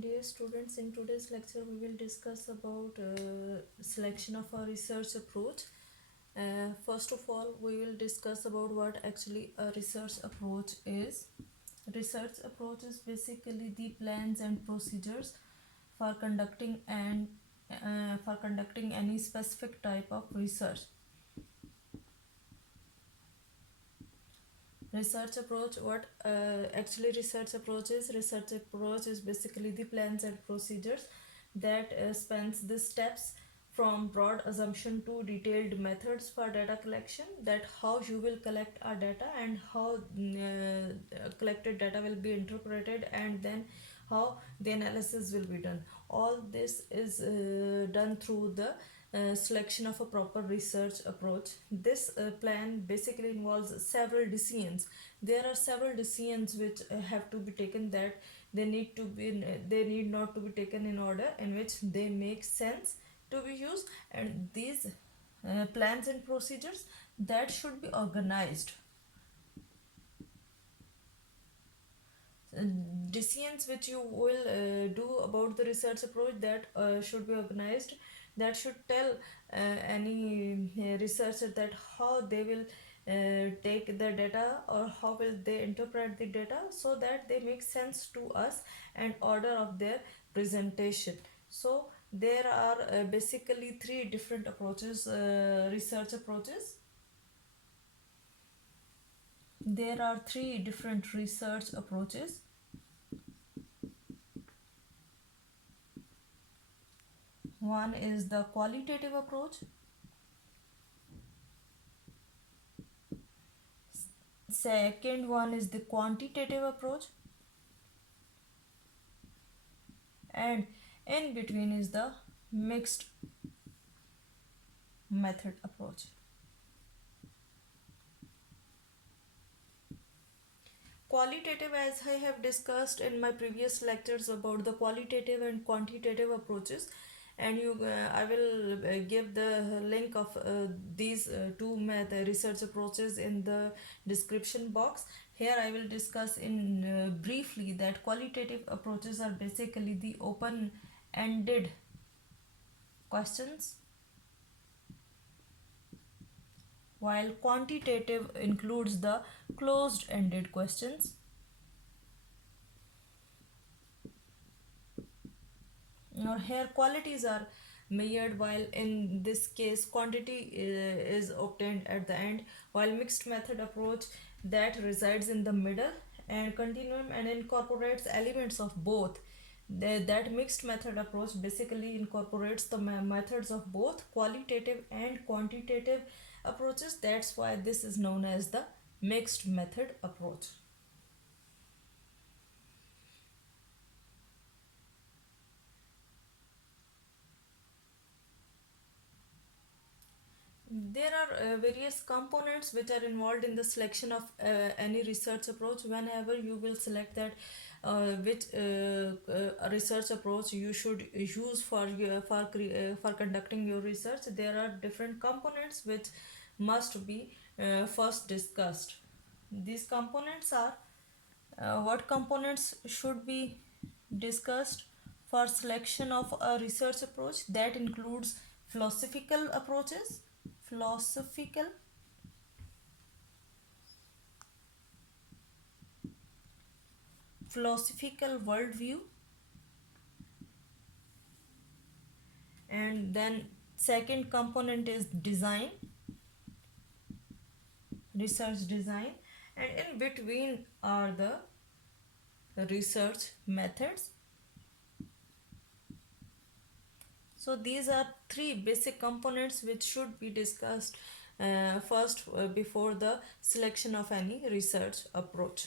Dear students, in today's lecture we will discuss about selection of a research approach. First of all, we will discuss about what actually a research approach is. Research approach is basically the plans and procedures for conducting any specific type of research. Research approach, what actually research approach is? Research approach is basically the plans and procedures that spans the steps from broad assumption to detailed methods for data collection, that how you will collect our data and how collected data will be interpreted, and then how the analysis will be done. All this is done through the selection of a proper research approach. This plan basically involves several decisions. There are several decisions which have to be taken, that they need not to be taken in order in which they make sense to be used, and these plans and procedures that should be organized. Decisions which you will do about the research approach, that should be organized, that should tell any researcher that how they will take the data, or how will they interpret the data, so that they make sense to us and order of their presentation. So there are basically three different approaches, research approaches. There are three different research approaches. One is the qualitative approach. Second one is the quantitative approach. And in between is the mixed method approach. Qualitative, as I have discussed in my previous lectures about the qualitative and quantitative approaches, and I will give the link of these two research approaches in the description box. Here I will discuss in briefly that qualitative approaches are basically the open-ended questions, while quantitative includes the closed-ended questions. Now here qualities are measured, while in this case quantity is obtained at the end, while mixed method approach that resides in the middle and continuum and incorporates elements of both. That mixed method approach basically incorporates the methods of both qualitative and quantitative approaches. That's why this is known as the mixed method approach. There are various components which are involved in the selection of any research approach. Whenever you will select that which research approach you should use for conducting your research, there are different components which must be first discussed. These components are what components should be discussed for selection of a research approach. That includes philosophical approaches, philosophical philosophical worldview, and then second component is design, research design, and in between are the research methods. So these are three basic components which should be discussed first before the selection of any research approach.